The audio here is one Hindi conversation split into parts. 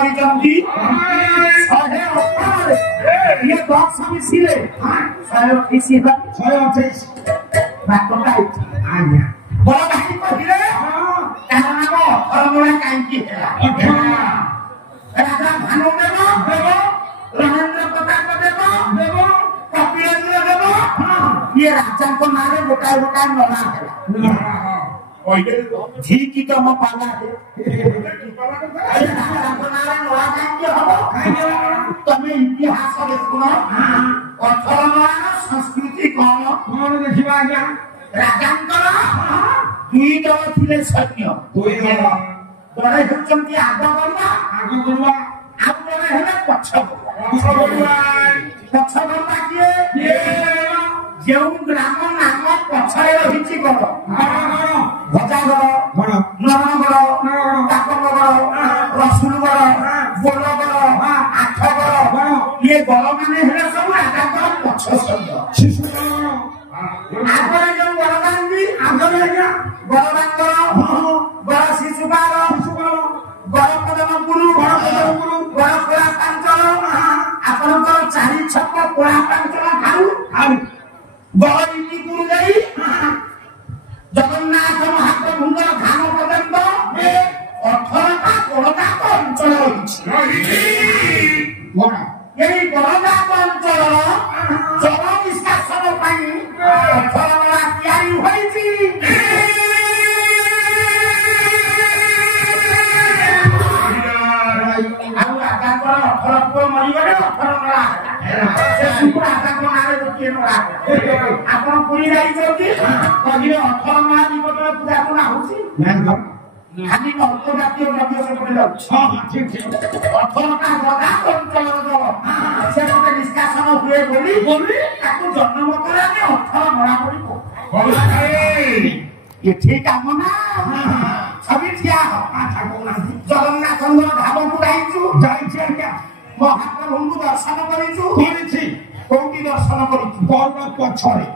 କରିଛନ୍ତି 118 ये 10 ମିଶିଲେ 128 ହେଲା 128 ବାଟଟା ଆଜ୍ଞା ବଡ ଭାଇ କହିଲେ ତାର ନାମ ଅଠରମଳା କାହିଁକି ହେଲା ରାଜା ଭାନୁଦେବ ଦେବ ରଣେନ୍ଦ୍ର ପ୍ରତାପ ଦେବ ଦେବ କପିଳେନ୍ଦ୍ର ଦେବ ये ରାଜାଙ୍କ ନାଁରେ ଗୋଟାଏ ଗୋଟାଏ ନଳା ହେଲା ठीक तो पाला तमें इतिहास देखुन 18 संस्कृति कौन कौन देखा आज्ञा राजा दुई दल थे सैन्य जड़े होती आग गरुआ आउ जड़े पछ गरुआ किए जो ग्राम नाम पछरे रही गड़ भजागड़ नरणगड़ काकगड़ रसुलगड़ बोलगड़ आठगड़ ये गड़ माने सब राजा पछ आगे जो गड़दानी आगे गड़दांगर गड़ शिशुपाल गड़ पदमपुर गड़ पोड़ा पांचल आपंकर 4 छक पोड़ा पांचल खाऊ गड़ीपुर गई जगन्नाथ महाप्रभुंर धाम पर्यंत 18टा गड़दाक अंचल रही गड़दाक अंचल जल निष्कासन 18 तैयारी होती राजा 18 पुओ मरीगले 18 ଆପଣ ପୁରୀ ଯାଇଛନ୍ତି 18 ମାସ ନିକଟରେ ପୂଜା କରା ହଉଛି ଖାଲି ଅଳ୍ପ ଜାତୀୟ ଦ୍ରବ୍ୟ ସେପଟେ ଯାଉଛି 18ଟା ଗଦା ଅଞ୍ଚଳର ଜଳ ସେ ଗୋଟେ ନିଷ୍କାସନ ହୁଏ ବୋଲି ତାକୁ ଜନ୍ମ କରାଯାଏ 18 ମଳା ପଡି ଏଠି କାମ ନା ଛବି ଠିଆ ଜଗନ୍ନାଥଙ୍କ ଧାମକୁ ଯାଇଛୁ ଆଜ୍ଞା ମହାପ୍ରଭୁଙ୍କୁ ଦର୍ଶନ କରିଛୁ କୋଉଠି ଦର୍ଶନ କରିଛୁ ଗରୁଡ଼ ପଛରେ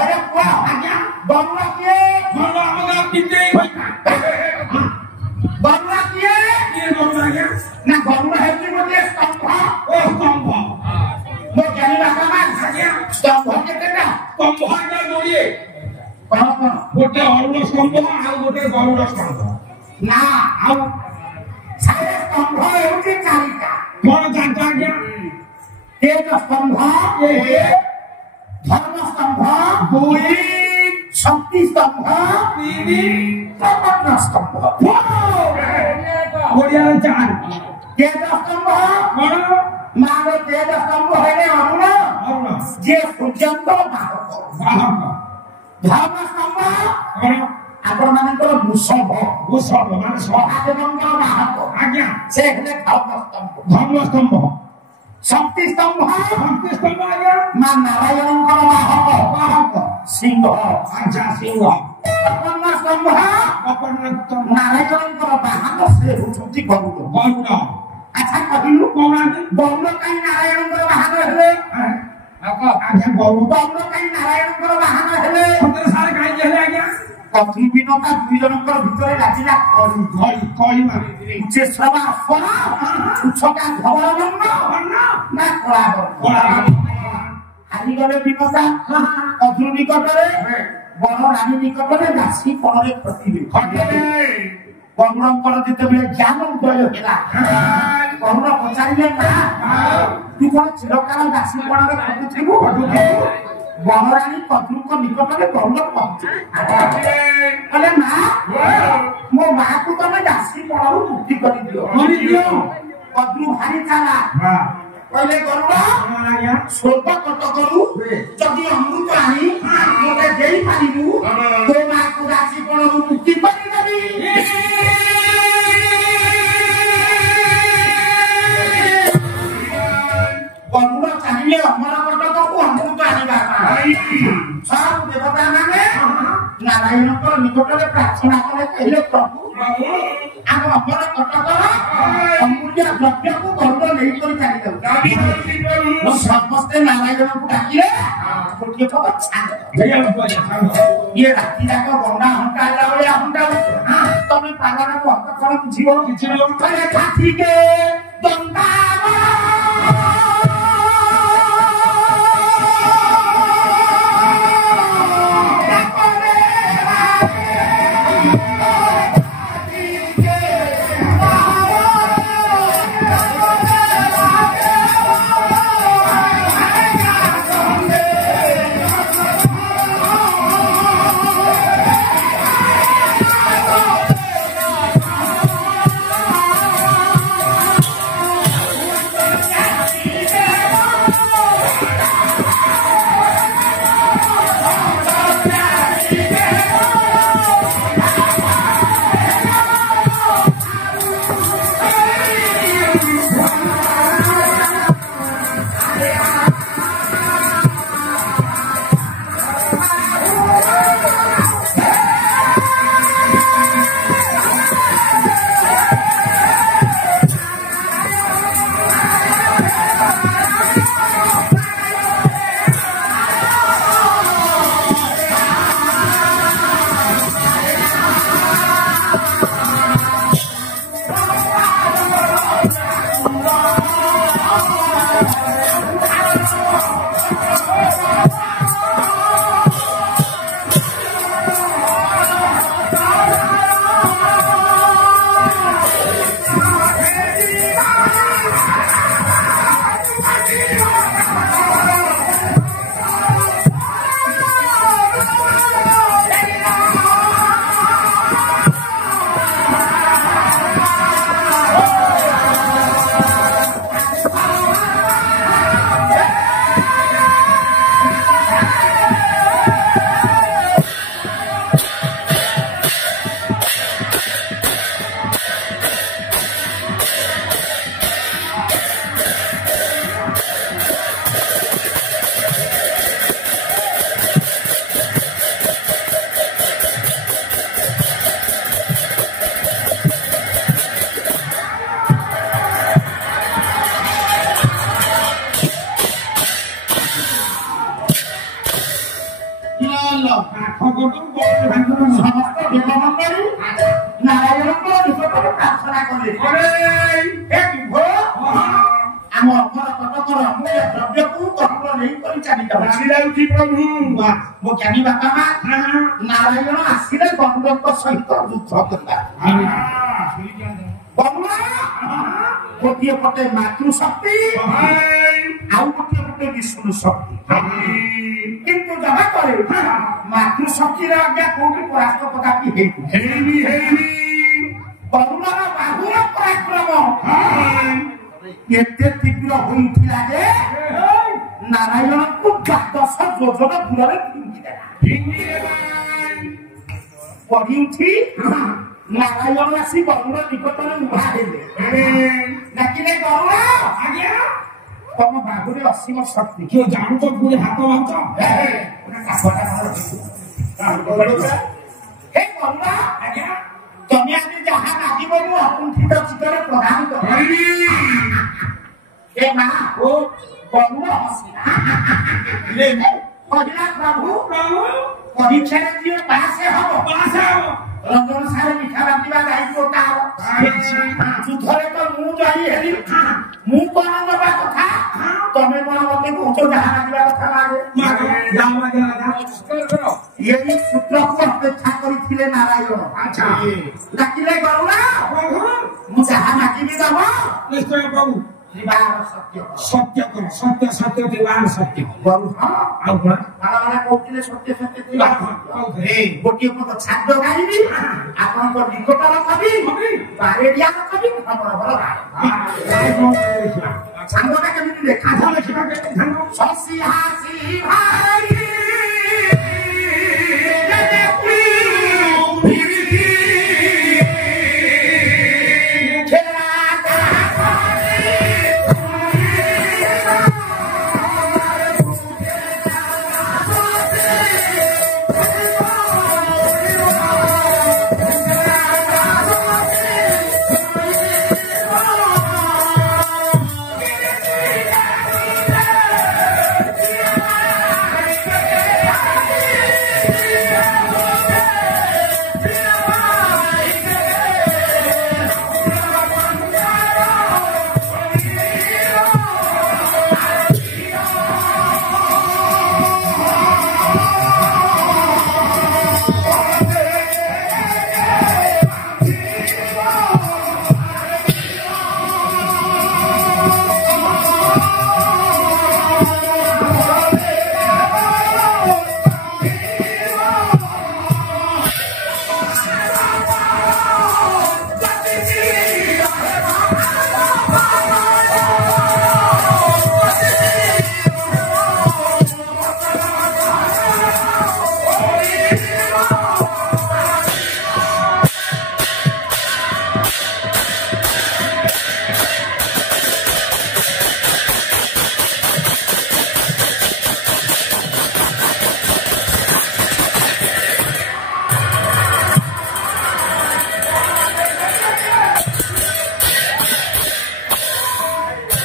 अरे आज्ञा गरुड़ा किए गरुड़ा हम गांव किते गरुड़ा किए ये गरुड़ा क्या ना गरुड़ा है कि मुझे स्तंभ ओ स्तंभ मैं जानिला कमान आज्ञा स्तंभ केतेटा स्तंभ आज्ञा जोड़िए कौन गोटे अरुण स्तंभ आ गोटे गरुड़ स्तंभ ना आ सारे स्तंभ होउची चारिटा कोन चारिटा आज्ञा तेज स्तंभ धर्म स्तंभ 2 शक्ति स्तंभ 3 प्रपन्न स्तंभ बढ़िया 4 तेज स्तंभ मान तेज स्तंभ है अरुण जे सूर्यंक बाहक धर्म स्तंभ आपण मानकर वृषभ माने महादेवंकर बाहक आज्ञा से हेले धर्म स्तंभ शक्ति स्तंभ आज्ञा मां नारायणंकर बाहक सिंह आज्ञा सिंह प्रपन्न स्तंभ नारायणंकर बाहक से होती गरुड़ अच्छा कहिलु गरुड़ कहीं नारायणंकर बाहक हेले आज्ञा गरुड़ कहीं नारायणंकर बाहक हेले सतर सारे कहीं हेले आज्ञा कथि बिनता 2 जनकर भितरे लाजिला कळी मारी जे सभा फरा छका धवलवर्ण ना कळा हारी गले बिनता कथि निकटरे बड़ रानी निकटरे दासी परे प्रतिबे गरुड़ंकर जेते बेले ज्ञान उदय होला गरुड़ पचारिले ना तू कोन चिरकाल दासी परे कथुथिबु बहरानी कद्रु को निकटरे गरुड़ पहुंचे अरे मां मो मां को तमे दासी पड़ाऊ मुक्ति कर दियो कद्रु भारी चाला कहले गरुड़ स्वर्ग कट करू जदि अमृत आनी मोटे देई पारिबू तो मां को दासी पड़ाऊ मुक्ति कर देबी गरुड़ चाहिए अमर कट को अमृत आनीबा सब देवता माने नारायणकर निकटरे प्रार्थना करे कहले प्रभु आम अमर कटकर अमूल्य द्रव्य को गरुड़ नहीं कर चली जाऊ समस्ते नारायण को डाकिले गोटे पद छाड़ ये राति जाक गंगा हंटा बेले हंटा तमें पागल बहुत कौन बुझियो अरे छाती के दंडा नारायण आसिले गंडक सहित युद्ध कला गोटे पटे मातृशक्ति आउ गोटे पटे विष्णु शक्ति किंतु जहाँ करे मातृशक्ति आज्ञा कौटी परास्त कदापि करुणार बाहुर पराक्रम एते तीव्र होइथिला जे नारायण को 10 योजन दूर नारायण आसी गरुड़ निकट में उभा डाकिले गरुड़ तुम बाहुरे असीम शक्ति क्यों जानू तो पूरे हाथ मांग तुम्हें आज जहाँ मागिब अकुंठित चित्तर प्रदान कर गरुड़ हसिला प्रभु परीक्षा पास हम रंजन सारे मिठा बांधा दायित्व युद्धरे तो मुझे हेली मु कौन दबा कथा तमें कौन मत कौच जहाँ मांगा कथा यही सूत्र को अपेक्षा करते नारायण डाकिले गरुड़ मुझे जहाँ मागिबी दब निश्चय प्रभु सत्य कर सत्य सत्य विवाह सत्य कहते सत्य सत्य गोटे पद छाद गाइबी आपण निकटर कवि बारेडिया कवि छांदटा केମିତି देखा शशि हासी भाई